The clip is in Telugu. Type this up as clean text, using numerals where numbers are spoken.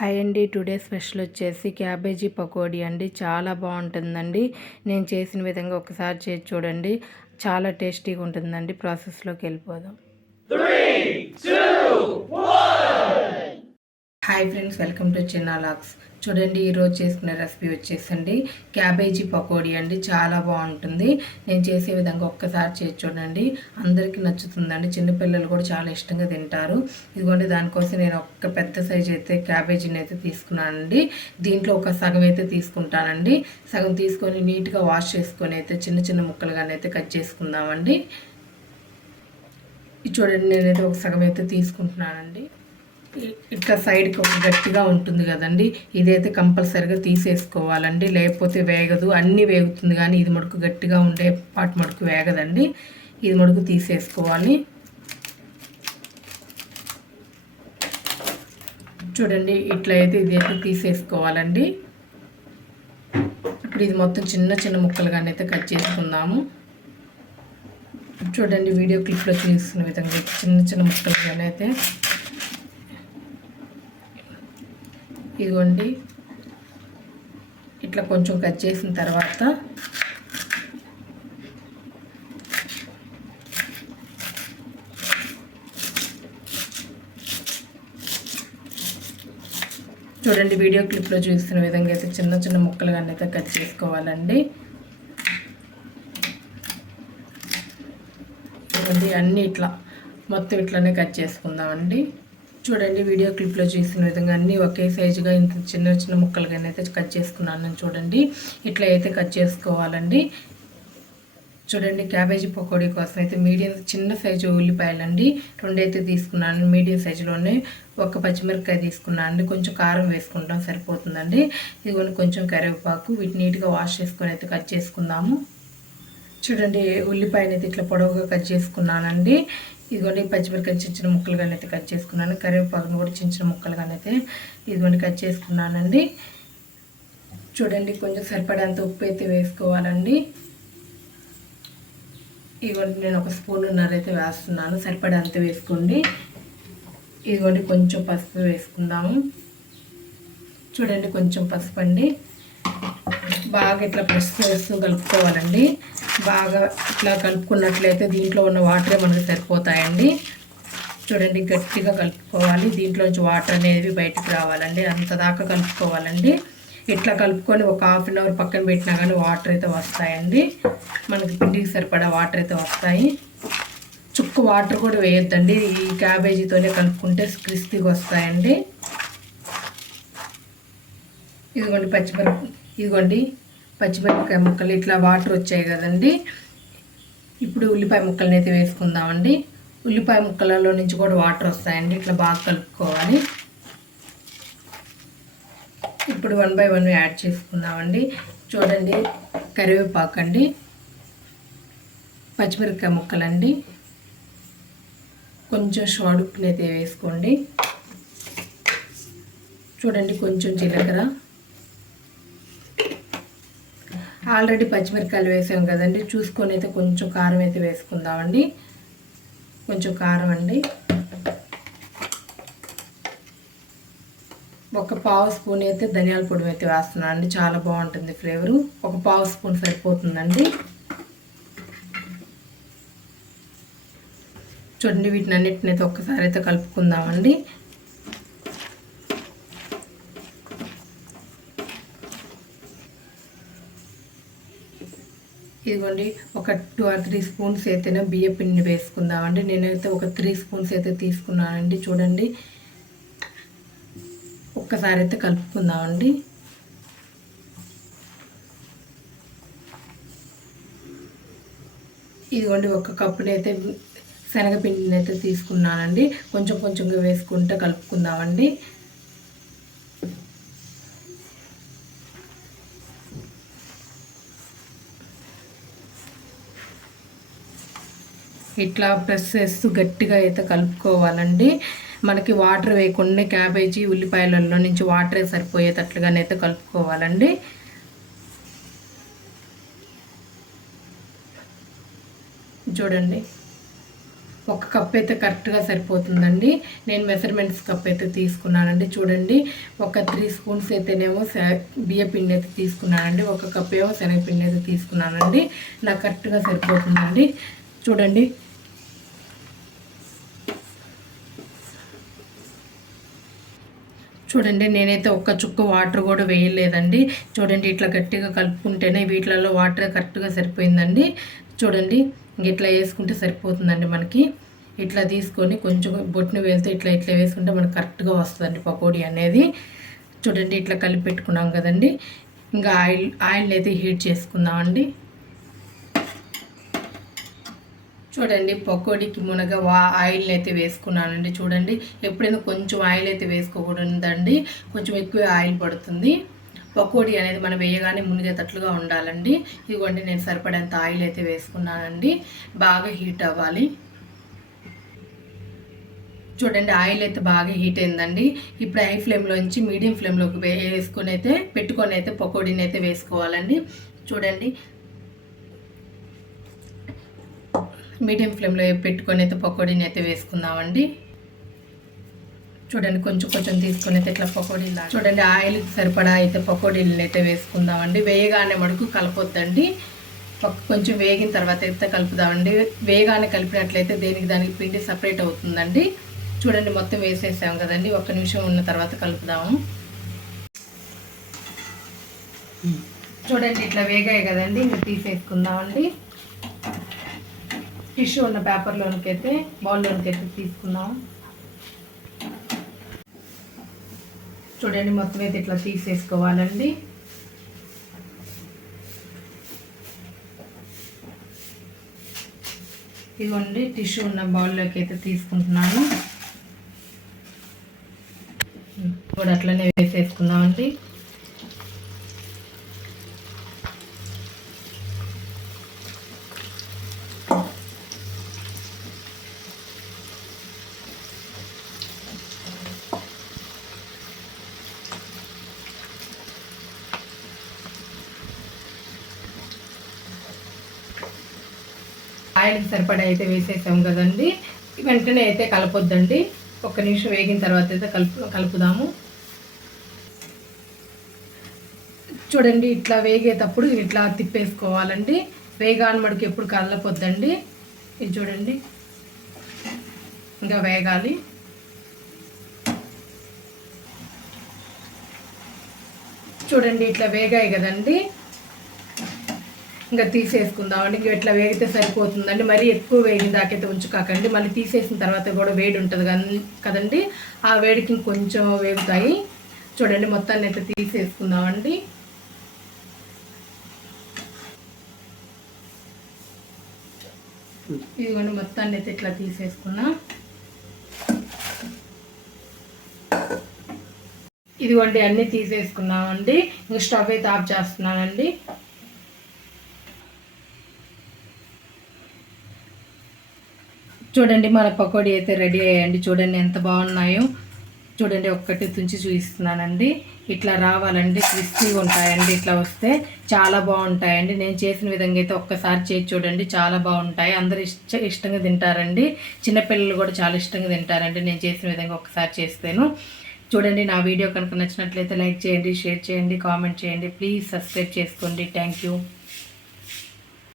హాయ్ అండి. టుడే స్పెషల్ వచ్చేసి క్యాబేజీ పకోడీ అండి. చాలా బాగుంటుందండి. నేను చేసిన విధంగా ఒకసారి చేసి చూడండి. చాలా టేస్టీగా ఉంటుందండి. ప్రాసెస్లోకి వెళ్ళిపోదాం. 3, 2, 1. Hi friends, welcome to Chinna logs. చూడండి, ఈరోజు చేసుకునే రెసిపీ వచ్చేసండి క్యాబేజీ పకోడీ అండి. చాలా బాగుంటుంది. నేను చేసే విధంగా ఒక్కసారి చేసి చూడండి, అందరికీ నచ్చుతుందండి. చిన్నపిల్లలు కూడా చాలా ఇష్టంగా తింటారు. ఇదిగోండి, దానికోసం నేను ఒక పెద్ద సైజు అయితే క్యాబేజీని అయితే తీసుకున్నానండి. దీంట్లో ఒక సగం అయితే తీసుకుంటానండి. సగం తీసుకొని నీట్గా వాష్ చేసుకొని అయితే చిన్న చిన్న ముక్కలుగానైతే కట్ చేసుకుందామండి. చూడండి, నేనైతే ఒక సగం అయితే తీసుకుంటున్నానండి. ఇట్లా సైడ్కి ఒక గట్టిగా ఉంటుంది కదండి, ఇదైతే కంపల్సరిగా తీసేసుకోవాలండి, లేకపోతే వేగదు. అన్నీ వేగుతుంది కానీ ఇది మటుకు గట్టిగా ఉండే పాటు మటుకు వేగదండి. ఇది మటుకు తీసేసుకోవాలి. చూడండి, ఇట్లా అయితే ఇదైతే తీసేసుకోవాలండి. ఇప్పుడు ఇది మొత్తం చిన్న చిన్న ముక్కలుగానైతే కట్ చేసుకుందాము. చూడండి, వీడియో క్లిప్లో చూస్తున్న విధంగా చిన్న చిన్న ముక్కలుగానైతే ఇదిగోండి, ఇట్లా కొంచెం కట్ చేసిన తర్వాత చూడండి, వీడియో క్లిప్లో చూస్తున్న విధంగా అయితే చిన్న చిన్న ముక్కలుగా అయితే కట్ చేసుకోవాలండి. చూడండి, అన్నీ ఇట్లా మొత్తం ఇట్లానే కట్ చేసుకుందామండి. చూడండి, వీడియో క్లిప్లో చూసిన విధంగా అన్నీ ఒకే సైజుగా ఇంత చిన్న చిన్న ముక్కలుగానైతే కట్ చేసుకున్నాను. చూడండి, ఇట్లా అయితే కట్ చేసుకోవాలండి. చూడండి, క్యాబేజీ పకోడీ కోసం అయితే మీడియం చిన్న సైజు ఉల్లిపాయలండి 2 అయితే తీసుకున్నాను. మీడియం సైజులోనే ఒక పచ్చిమిరపకాయ తీసుకున్నాను. కొంచెం కారం వేసుకుంటాం, సరిపోతుందండి. ఇదిగోండి, కొంచెం కరివేపాకు. వీటిని నీట్గా వాష్ చేసుకొని అయితే కట్ చేసుకుందాము. చూడండి, ఉల్లిపాయని అయితే ఇట్లా పొడవుగా కట్ చేసుకున్నానండి. ఇదిగోండి, పచ్చిమిరపకాయ చిన్న చిన్న ముక్కలుగానే అయితే కట్ చేసుకున్నాను. కరివేపాకును కూడా చిన్న చిన్న ముక్కలుగానే అయితే ఇదిగోండి కట్ చేసుకున్నానండి. చూడండి, కొంచెం సరిపడేంత ఉప్పు అయితే వేసుకోవాలండి. ఇదిగోండి, నేను ఒక స్పూన్నర అయితే వేస్తున్నాను. సరిపడేంత వేసుకోండి. ఇదిగోండి, కొంచెం పసుపు వేసుకుందాము. చూడండి, కొంచెం పసుపు అండి. బాగా ఇట్లా ప్రెస్ చేస్తూ కలుపుకోవాలండి. బాగా ఇట్లా కలుపుకున్నట్లయితే దీంట్లో ఉన్న వాటరే మనకు సరిపోతాయండి. చూడండి, గట్టిగా కలుపుకోవాలి. దీంట్లోంచి వాటర్ అనేవి బయటకు రావాలండి. అంత దాకా కలుపుకోవాలండి. ఇట్లా కలుపుకొని ఒక హాఫ్ అన్ అవర్ పక్కన పెట్టినా కానీ వాటర్ అయితే వస్తాయండి. మనకి పిండికి సరిపడా వాటర్ అయితే వస్తాయి. చుక్క వాటర్ కూడా వేయొద్దండి. ఈ క్యాబేజీతోనే కలుపుకుంటే క్రిస్పీగా వస్తాయండి. ఇదిగోండి, పచ్చిమిరపకాయ ముక్కలు ఇట్లా వాటర్ వచ్చాయి కదండి. ఇప్పుడు ఉల్లిపాయ ముక్కలని అయితే వేసుకుందామండి. ఉల్లిపాయ ముక్కలలో నుంచి కూడా వాటర్ వస్తాయండి. ఇట్లా బాగా కలుపుకోవాలి. ఇప్పుడు 1 బై 1 యాడ్ చేసుకుందామండి. చూడండి, కరివేపాకు అండి, పచ్చిమిరపకాయ ముక్కలండి, కొంచెం షాడుప్పుని అయితే వేసుకోండి. చూడండి, కొంచెం జీలకర్ర. ఆల్రెడీ పచ్చిమిరపకాయలు వేసాం కదండి, చూసుకొని అయితే కొంచెం కారం అయితే వేసుకుందామండి. కొంచెం కారం అండి. ఒక పావు స్పూన్ అయితే ధనియాల పొడి అయితే వేస్తున్నాను అండి. చాలా బాగుంటుంది ఫ్లేవరు. ఒక పావు స్పూన్ సరిపోతుందండి. చూడండి, వీటిని అన్నిటిని అయితే ఒక్కసారి అయితే కలుపుకుందామండి. ఇదిగోండి, ఒక 2 or 3 స్పూన్స్ అయితేనే బియ్య పిండి వేసుకుందామండి. నేనైతే ఒక 3 స్పూన్స్ అయితే తీసుకున్నానండి. చూడండి, ఒక్కసారి అయితే కలుపుకుందామండి. ఇదిగోండి, ఒక కప్పుని అయితే శనగపిండిని అయితే తీసుకున్నానండి. కొంచెం కొంచెంగా వేసుకుంటే కలుపుకుందామండి. ఇట్లా ప్రెస్ చేస్తూ గట్టిగా అయితే కలుపుకోవాలండి. మనకి వాటర్ వేయకుండా క్యాబేజీ ఉల్లిపాయలలో నుంచి వాటరే సరిపోయేటట్లుగానైతే కలుపుకోవాలండి. చూడండి, ఒక కప్ అయితే కరెక్ట్గా సరిపోతుందండి. నేను మెజర్మెంట్స్ కప్ అయితే తీసుకున్నానండి. చూడండి, ఒక 3 స్పూన్స్ అయితేనేమో బియ్య పిండి అయితే తీసుకున్నానండి, ఒక కప్ ఏమో శనగపిండి అయితే తీసుకున్నానండి. నాకు కరెక్ట్గా సరిపోతుందండి. చూడండి, చూడండి నేనైతే ఒక్క చుక్క వాటర్ కూడా వేయలేదండి. చూడండి, ఇట్లా గట్టిగా కలుపుకుంటేనే వీటిలలో వాటర్ కరెక్ట్గా సరిపోయిందండి. చూడండి, ఇట్లా వేసుకుంటే సరిపోతుందండి మనకి. ఇట్లా తీసుకొని కొంచెం బొట్టును వేస్తే ఇట్లా ఇట్లా వేసుకుంటే మనకు కరెక్ట్గా వస్తుందండి పకోడీ అనేది. చూడండి, ఇట్లా కలిపి పెట్టుకున్నాం కదండి. ఇంకా ఆయిల్ అయితే హీట్ చేసుకుందామండి. చూడండి, పకోడీకి మునగ ఆయిల్ని అయితే వేసుకున్నానండి. చూడండి, ఎప్పుడైనా కొంచెం ఆయిల్ అయితే వేసుకోకూడదండి, కొంచెం ఎక్కువ ఆయిల్ పడుతుంది. పకోడీ అనేది మనం వేయగానే మునిగేటట్లుగా ఉండాలండి. ఇదిగోండి, నేను సరిపడేంత ఆయిల్ అయితే వేసుకున్నానండి. బాగా హీట్ అవ్వాలి. చూడండి, ఆయిల్ అయితే బాగా హీట్ అయిందండి. ఇప్పుడు హై ఫ్లేమ్లోంచి మీడియం ఫ్లేమ్లోకి వేసుకొని అయితే పెట్టుకొని అయితే పకోడీని అయితే వేసుకోవాలండి. చూడండి, మీడియం ఫ్లేమ్లో పెట్టుకొని అయితే పకోడీని అయితే వేసుకుందామండి. చూడండి, కొంచెం కొంచెం తీసుకొని అయితే ఇట్లా పకోడీలా చూడండి ఆయిల్కి సరిపడా అయితే పకోడీలను అయితే వేసుకుందామండి. వేయగానే మడుకు కలపొద్దండి, కొంచెం వేగిన తర్వాత అయితే కలుపుదామండి. వేగానే కలిపినట్లయితే దానికి పిండి సపరేట్ అవుతుందండి. చూడండి, మొత్తం వేసేసాం కదండి. 1 నిమిషం ఉన్న తర్వాత కలుపుదాము. చూడండి, ఇట్లా వేగాయి కదండి. ఇంకా తీసేసుకుందామండి. టిష్యూ ఉన్న పేపర్లోనికి అయితే బౌల్లోనికి అయితే తీసుకుందాం. చూడండి, మొత్తం అయితే ఇట్లా తీసేసుకోవాలండి. ఇదిగోండి, టిష్యూ ఉన్న బౌల్లోకి అయితే తీసుకుంటున్నాను. కూడా అట్లనే వేసేసుకుందామండి. ఆయిల్కి సరిపడా అయితే వేసేసాం కదండి. వెంటనే అయితే కలపొద్దండి, 1 నిమిషం వేగిన తర్వాత అయితే కలుపుదాము. చూడండి, ఇట్లా వేగేటప్పుడు ఇట్లా తిప్పేసుకోవాలండి. వేగాని మడికి ఎప్పుడు కలపొద్దండి. ఇది చూడండి, ఇంకా వేగాలి. చూడండి, ఇట్లా వేగాయి కదండి. ఇంకా తీసేసుకుందామండి. ఇంకా ఇట్లా వేగితే సరిపోతుందండి. మరీ ఎక్కువ వేగిన దాకైతే ఉంచుకాకండి, మళ్ళీ తీసేసిన తర్వాత కూడా వేడి ఉంటుంది కదండి. ఆ వేడికి ఇంకొంచెం వేగుతాయి. చూడండి, మొత్తాన్ని అయితే తీసేసుకుందామండి. ఇదిగోండి, మొత్తాన్ని అయితే ఇట్లా తీసేసుకున్నా. ఇదిగోండి, అన్నీ తీసేసుకున్నామండి. ఇంకా స్టవ్ అయితే ఆఫ్ చేస్తున్నానండి. చూడండి, మన పకోడీ అయితే రెడీ అయ్యాయండి. చూడండి ఎంత బాగున్నాయో. చూడండి, ఒక్కటి తుంచి చూపిస్తున్నానండి. ఇట్లా రావాలండి, క్రిస్పీగా ఉంటాయండి. ఇట్లా వస్తే చాలా బాగుంటాయండి. నేను చేసిన విధంగా అయితే ఒక్కసారి చేసి చూడండి, చాలా బాగుంటాయి. అందరూ ఇష్టంగా తింటారండి. చిన్నపిల్లలు కూడా చాలా ఇష్టంగా తింటారండి నేను చేసిన విధంగా ఒక్కసారి చేస్తాను. చూడండి, నా వీడియో కనుక నచ్చినట్లయితే లైక్ చేయండి, షేర్ చేయండి, కామెంట్ చేయండి. ప్లీజ్ సబ్స్క్రైబ్ చేసుకోండి. Thank you.